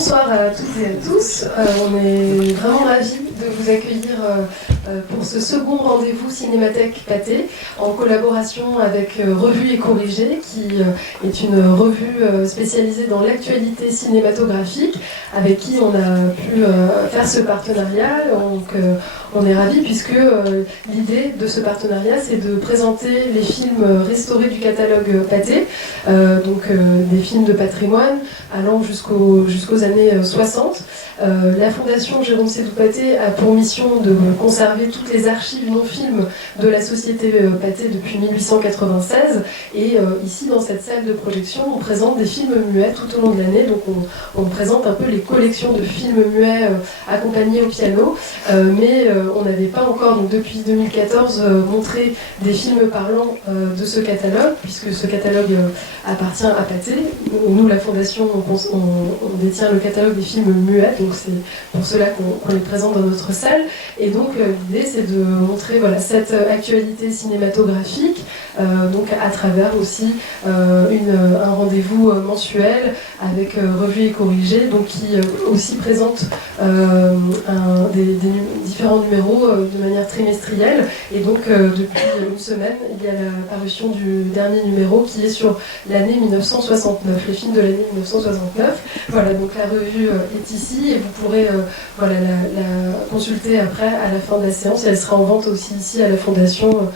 Bonsoir à toutes et à tous. On est vraiment ravis de vous accueillir pour ce second rendez-vous Cinémathèque Pathé en collaboration avec Revue et Corrigé, qui est une revue spécialisée dans l'actualité cinématographique, avec qui on a pu faire ce partenariat. Donc, on est ravis puisque l'idée de ce partenariat, c'est de présenter les films restaurés du catalogue Pathé, donc des films de patrimoine allant jusqu'aux années 60. La Fondation Jérôme Sédou-Pathé a pour mission de conserver toutes les archives non-films de la société Pathé depuis 1896. Et ici, dans cette salle de projection, on présente des films muets tout au long de l'année. Donc on présente un peu les collections de films muets accompagnés au piano. Mais on n'avait pas encore, donc depuis 2014, montré des films parlants de ce catalogue, puisque ce catalogue appartient à Pathé. Nous, la Fondation, on détient le catalogue des films muets, donc c'est pour cela qu'on les présente dans notre salle. Et donc l'idée, c'est de montrer cette actualité cinématographique, donc à travers aussi un rendez-vous mensuel avec Revue et Corrigé, donc qui aussi présente des différents numéros de manière trimestrielle. Et donc depuis une semaine, il y a la parution du dernier numéro qui est sur l'année 1969, les films de l'année 1969. Voilà, donc la revue est ici et vous pourrez la consulter après à la fin de la séance, et elle sera en vente aussi ici à la Fondation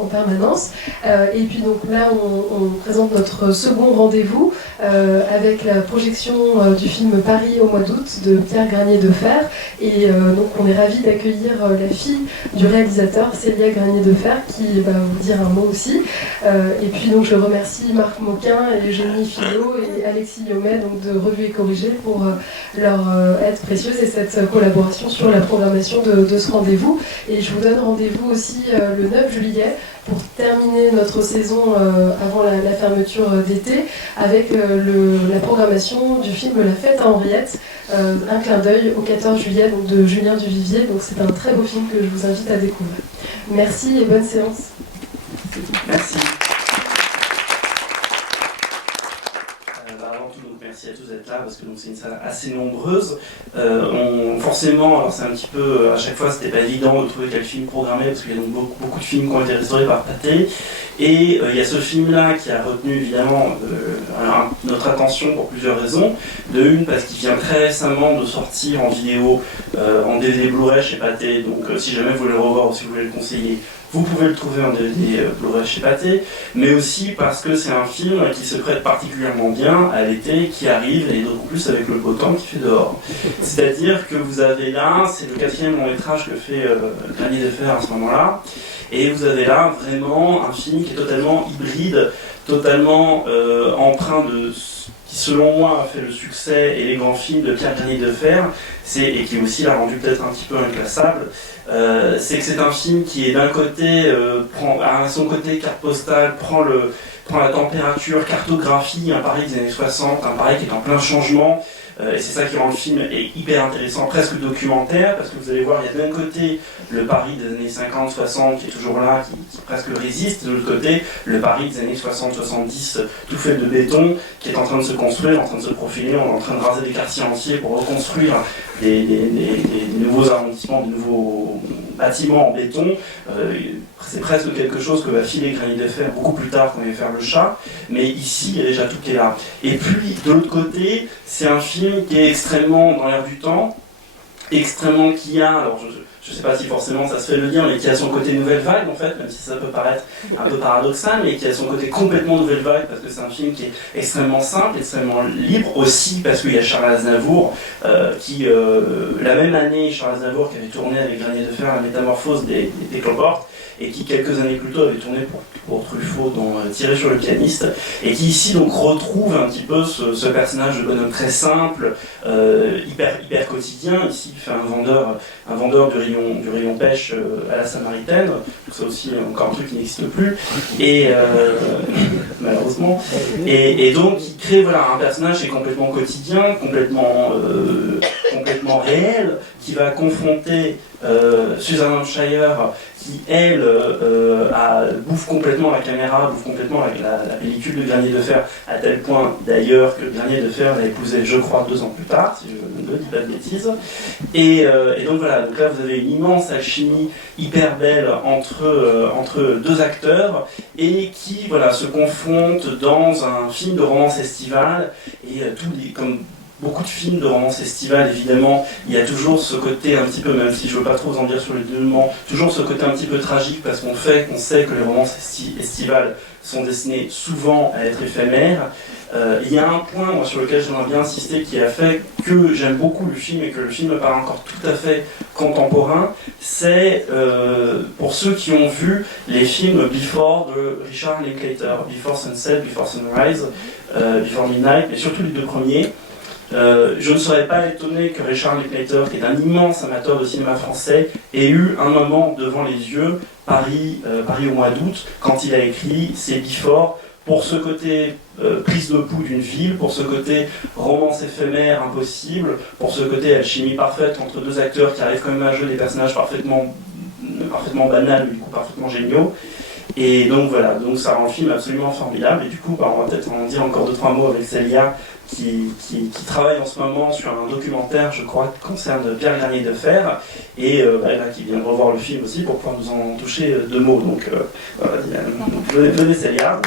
en permanence. Et puis donc là on présente notre second rendez-vous avec la projection du film Paris au mois d'août de Pierre Granier de Fer, et donc on est ravis d'accueillir la fille du réalisateur, Célia Granier de Fer, qui va vous dire un mot aussi. Et puis donc je remercie Marc Moquin et Eugénie Filot et Alexis Yomet, donc de Revue et Corrigé, pour leur aide précieuse et cette collaboration sur la programmation de ce rendez-vous. Et je vous donne rendez-vous aussi le 9 juillet pour terminer notre saison avant la fermeture d'été avec la programmation du film La Fête à Henriette, un clin d'œil au 14 juillet donc de Julien Duvivier. Donc c'est un très beau film que je vous invite à découvrir. Merci et bonne séance. Merci. Avant tout, donc, merci à tous d'être là parce que c'est une salle assez nombreuse. Forcément, alors c'est un petit peu, à chaque fois c'était pas évident de trouver quel film programmer parce qu'il y a donc beaucoup de films qui ont été restaurés par Pathé. Et il y a ce film-là qui a retenu évidemment notre attention pour plusieurs raisons. De une, parce qu'il vient très récemment de sortir en vidéo, en DVD Blu-ray chez Pathé. Donc si jamais vous voulez le revoir ou si vous voulez le conseiller, vous pouvez le trouver en DVD Blu-ray chez Pathé, mais aussi parce que c'est un film qui se prête particulièrement bien à l'été qui arrive, et d'autant plus avec le beau temps qui fait dehors. C'est-à-dire que vous avez là, c'est le 4e long métrage que fait Granier de Fer à ce moment-là, et vous avez là vraiment un film qui est totalement hybride, totalement empreint de... qui selon moi a fait le succès et les grands films de Pierre Granier de Fer, et qui aussi l'a rendu peut-être un petit peu inclassable. C'est que c'est un film qui est d'un côté, à son côté carte postale, prend la température, cartographie un Paris des années 60, un Paris qui est en plein changement, et c'est ça qui rend le film hyper intéressant, presque documentaire, parce que vous allez voir, il y a d'un côté le Paris des années 50-60 qui est toujours là, qui presque résiste, de l'autre côté le Paris des années 60-70 tout fait de béton, qui est en train de se construire, en train de se profiler, on est en train de raser des quartiers entiers pour reconstruire des nouveaux arrondissements, des nouveaux bâtiments en béton. C'est presque quelque chose que va filer Granier de Fer beaucoup plus tard quand il va faire Le Chat, mais ici il y a déjà tout qui est là. Et puis de l'autre côté, c'est un film qui est extrêmement dans l'air du temps, extrêmement qui a, alors je ne sais pas si forcément ça se fait le dire, mais qui a son côté nouvelle vague en fait, même si ça peut paraître un peu paradoxal, mais qui a son côté complètement nouvelle vague parce que c'est un film qui est extrêmement simple, extrêmement libre aussi, parce qu'il y a Charles Aznavour qui, la même année, Charles Aznavour qui avait tourné avec Granier de Fer La Métamorphose des cloportes, et qui quelques années plus tôt avait tourné pour Truffaut dans Tirer sur le pianiste, et qui ici donc retrouve un petit peu ce personnage de bonhomme très simple, hyper quotidien. Ici il fait un vendeur du rayon pêche à la Samaritaine, c'est aussi encore un truc qui n'existe plus, et malheureusement, et donc il crée un personnage qui est complètement quotidien, complètement complètement réel, qui va confronter Susan Hampshire, qui elle bouffe complètement la caméra, bouffe complètement la pellicule de Granier de Fer, à tel point d'ailleurs que Granier de Fer l'a épousé, je crois, 2 ans plus tard, si je ne dis pas de bêtises. Et donc voilà, donc là vous avez une immense alchimie hyper belle entre 2 acteurs et qui voilà, se confrontent dans un film de romance estivale et comme beaucoup de films de romance estivale, évidemment, il y a toujours ce côté un petit peu, même si je ne veux pas trop vous en dire sur le dénouement, toujours ce côté un petit peu tragique parce qu'on sait que les romances estivales sont destinées souvent à être éphémères. Il y a un point moi, sur lequel j'aimerais bien insister qui a fait que j'aime beaucoup le film et que le film me paraît encore tout à fait contemporain, c'est pour ceux qui ont vu les films Before de Richard Linklater, Before Sunset, Before Sunrise, Before Midnight, mais surtout les 2 premiers. Je ne serais pas étonné que Richard Linklater, qui est un immense amateur de cinéma français, ait eu un moment devant les yeux, Paris au mois d'août, quand il a écrit C'est Before, pour ce côté prise de pouls d'une ville, pour ce côté romance éphémère impossible, pour ce côté alchimie parfaite entre 2 acteurs qui arrivent quand même à jouer des personnages parfaitement banals, mais du coup parfaitement géniaux. Et donc voilà, donc ça rend le film absolument formidable. Et du coup, on va peut-être en dire encore 2-3 mots avec Célia, qui travaille en ce moment sur un documentaire, je crois, qui concerne Pierre Granier de Fer, et qui vient de revoir le film aussi pour pouvoir nous en toucher 2 mots. Donc, venez Célia.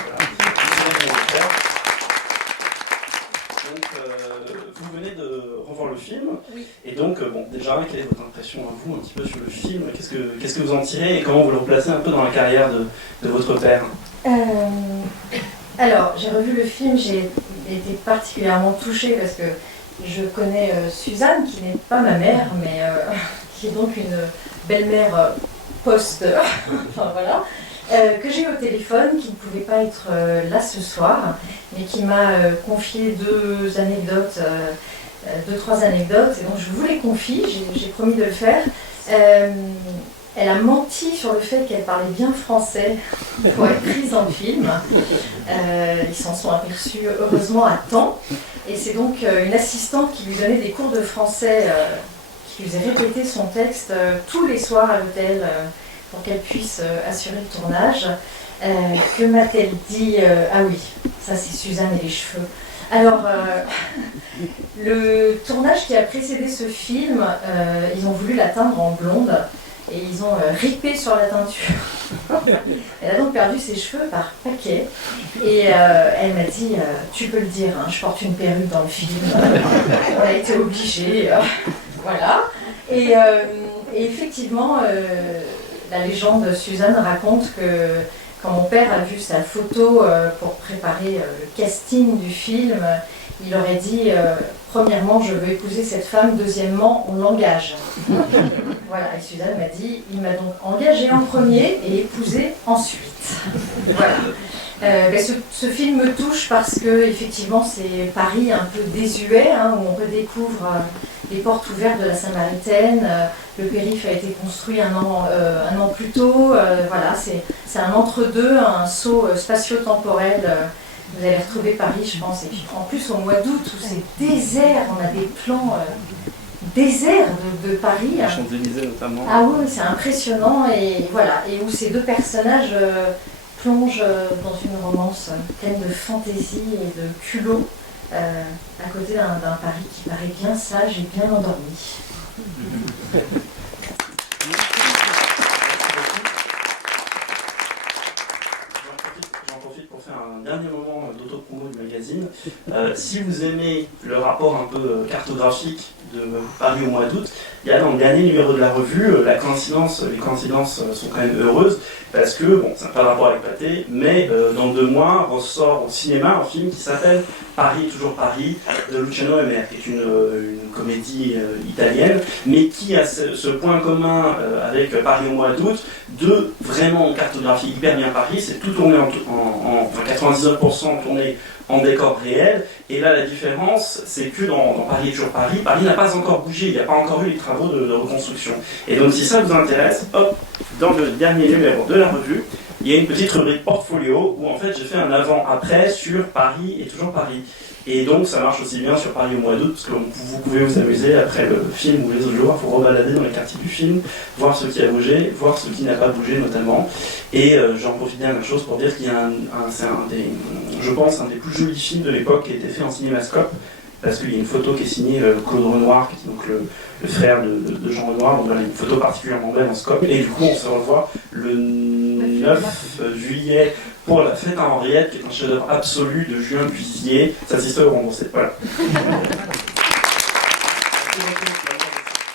Donc, vous venez de revoir le film, oui. Et donc, déjà, quelle est votre impression à vous un petit peu sur le film? Qu'est-ce que vous en tirez et comment vous le replacez un peu dans la carrière de votre père? Alors, j'ai revu le film, j'ai été particulièrement touchée parce que je connais Suzanne, qui n'est pas ma mère, mais qui est donc une belle-mère post, enfin voilà, que j'ai eu au téléphone, qui ne pouvait pas être là ce soir, mais qui m'a confié 2 anecdotes, 2-3 anecdotes, et donc je vous les confie, j'ai promis de le faire. Elle a menti sur le fait qu'elle parlait bien français pour être prise dans le film. Ils s'en sont aperçus heureusement à temps. Et c'est donc une assistante qui lui donnait des cours de français, qui lui faisait répéter son texte tous les soirs à l'hôtel pour qu'elle puisse assurer le tournage. Que m'a-t-elle dit? Ah oui, ça c'est Suzanne et les cheveux. Alors, le tournage qui a précédé ce film, ils ont voulu la teindre en blonde. Et ils ont ripé sur la teinture. Elle a donc perdu ses cheveux par paquet. Et elle m'a dit, tu peux le dire, hein, je porte une perruque dans le film. On a été obligés. Voilà. Et effectivement, la légende de Suzanne raconte que quand mon père a vu sa photo pour préparer le casting du film, il aurait dit, premièrement, je veux épouser cette femme, deuxièmement, on l'engage. Voilà, et Suzanne m'a dit, il m'a donc engagé en premier et épousé ensuite. Voilà. Ce film me touche parce que, effectivement, c'est Paris un peu désuet, hein, où on redécouvre les portes ouvertes de la Samaritaine. Le périph' a été construit un an plus tôt. Voilà, c'est un entre-deux, un saut spatio-temporel. Vous allez retrouver Paris, je pense. Et puis, en plus, au mois d'août, où c'est désert, on a des plans désert de Paris. Les Champs-Élysées notamment. Ah oui, c'est impressionnant. Et voilà, et où ces 2 personnages plongent dans une romance pleine de fantaisie et de culot, à côté d'un Paris qui paraît bien sage et bien endormi. J'en profite pour faire un dernier moment d'autopromo du magazine. Si vous aimez le rapport un peu cartographique de Paris au mois d'août, il y a dans le dernier numéro de la revue, les coïncidences sont quand même heureuses, parce que, bon, ça n'a pas de rapport avec Pathé, mais dans 2 mois ressort au cinéma un film qui s'appelle Paris, toujours Paris, de Luciano Amer, qui est une comédie italienne, mais qui a ce point commun avec Paris au mois d'août, de vraiment cartographie hyper bien Paris, c'est tout tourné enfin 99% tourné en décor réel, et là la différence c'est que dans Paris toujours Paris, Paris n'a pas encore bougé, il n'y a pas encore eu les travaux de reconstruction. Et donc si ça vous intéresse, hop, dans le dernier numéro de la revue, il y a une petite rubrique portfolio où en fait j'ai fait un avant-après sur Paris et toujours Paris. Et donc ça marche aussi bien sur Paris au mois d'août, parce que vous pouvez vous amuser après le film ou les autres jours, il faut rebalader dans les quartiers du film, voir ce qui a bougé, voir ce qui n'a pas bougé notamment. Et j'en profite dernière chose pour dire qu'il y a c'est je pense, un des plus jolis films de l'époque qui a été fait en cinémascope, parce qu'il y a une photo qui est signée Claude Renoir, qui est donc le frère de Jean Renoir, donc voilà, une photo particulièrement belle en scope. Et du coup, on se revoit le 9 juillet pour La Fête à Henriette, qui est un chef-d'œuvre absolu de Julien Cuisier. Ça s'y serait remboursé. Voilà.